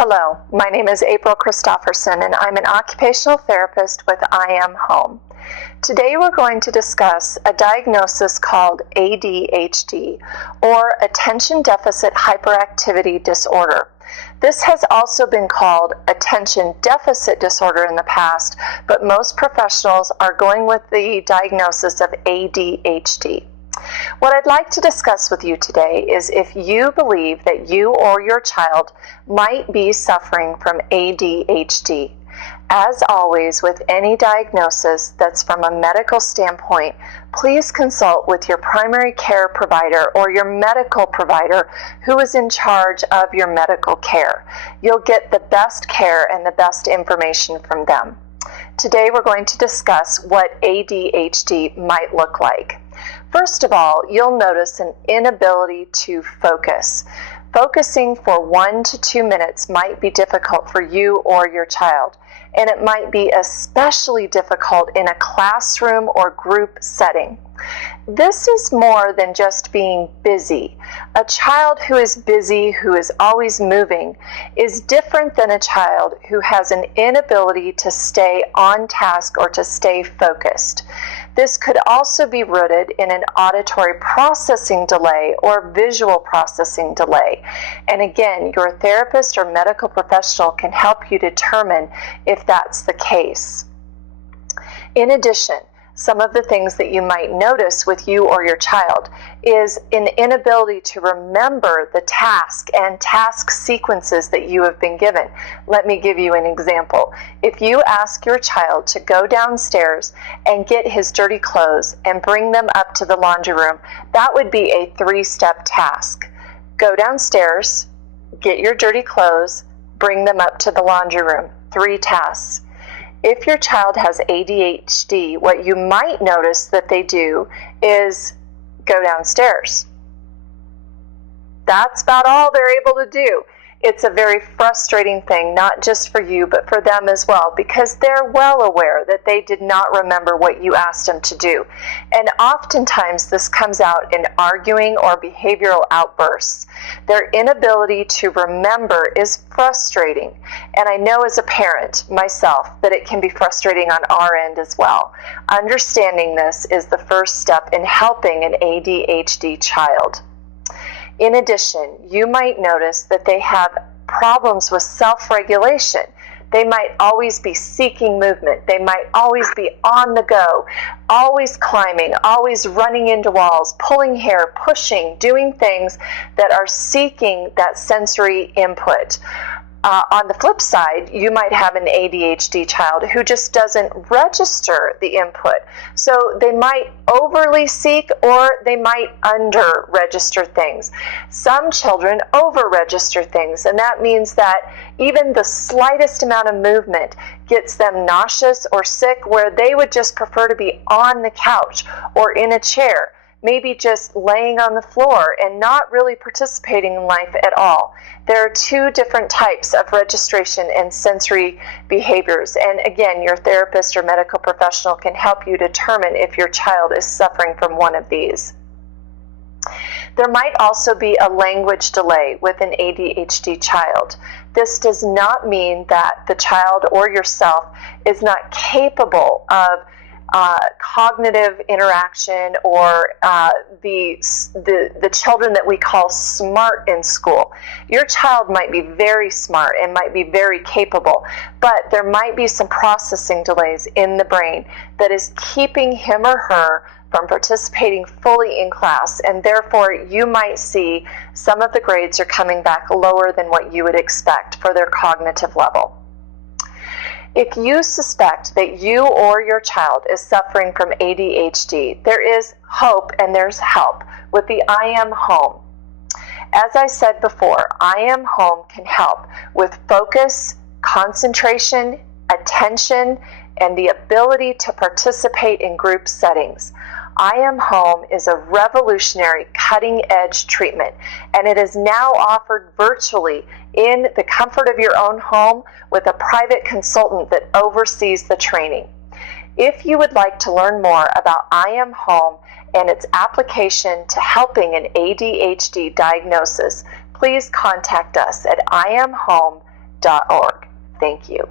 Hello, my name is April Christofferson, and I'm an occupational therapist with I Am Home. Today we're going to discuss a diagnosis called ADHD, or Attention Deficit Hyperactivity Disorder. This has also been called Attention Deficit Disorder in the past, but most professionals are going with the diagnosis of ADHD. What I'd like to discuss with you today is if you believe that you or your child might be suffering from ADHD. As always, with any diagnosis that's from a medical standpoint, please consult with your primary care provider or your medical provider who is in charge of your medical care. You'll get the best care and the best information from them. Today we're going to discuss what ADHD might look like. First of all, you'll notice an inability to focus. Focusing for 1 to 2 minutes might be difficult for you or your child, and it might be especially difficult in a classroom or group setting. This is more than just being busy. A child who is busy, who is always moving, is different than a child who has an inability to stay on task or to stay focused. This could also be rooted in an auditory processing delay or visual processing delay. And again, your therapist or medical professional can help you determine if that's the case. In addition, some of the things that you might notice with you or your child is an inability to remember the task and task sequences that you have been given. Let me give you an example. If you ask your child to go downstairs and get his dirty clothes and bring them up to the laundry room, that would be a 3-step task. Go downstairs, get your dirty clothes, bring them up to the laundry room. 3 tasks. If your child has ADHD, what you might notice that they do is go downstairs. That's about all they're able to do. It's a very frustrating thing, not just for you, but for them as well, because they're well aware that they did not remember what you asked them to do. And oftentimes this comes out in arguing or behavioral outbursts. Their inability to remember is frustrating. And I know as a parent myself that it can be frustrating on our end as well. Understanding this is the first step in helping an ADHD child. In addition, you might notice that they have problems with self-regulation. They might always be seeking movement. They might always be on the go, always climbing, always running into walls, pulling hair, pushing, doing things that are seeking that sensory input. On the flip side, you might have an ADHD child who just doesn't register the input. So they might overly seek or they might under-register things. Some children over-register things, and that means that even the slightest amount of movement gets them nauseous or sick, where they would just prefer to be on the couch or in a chair, maybe just laying on the floor and not really participating in life at all. There are 2 different types of registration and sensory behaviors. And again, your therapist or medical professional can help you determine if your child is suffering from one of these. There might also be a language delay with an ADHD child. This does not mean that the child or yourself is not capable of cognitive interaction or the children that we call smart in school. Your child might be very smart and might be very capable, but there might be some processing delays in the brain that is keeping him or her from participating fully in class, and therefore you might see some of the grades are coming back lower than what you would expect for their cognitive level. If you suspect that you or your child is suffering from ADHD, there is hope and there's help with the I Am Home. As I said before, I Am Home can help with focus, concentration, attention, and the ability to participate in group settings. I Am Home is a revolutionary cutting-edge treatment, and it is now offered virtually in the comfort of your own home with a private consultant that oversees the training. If you would like to learn more about I Am Home and its application to helping an ADHD diagnosis, please contact us at iamhome.com. www.ccc.org. Thank you.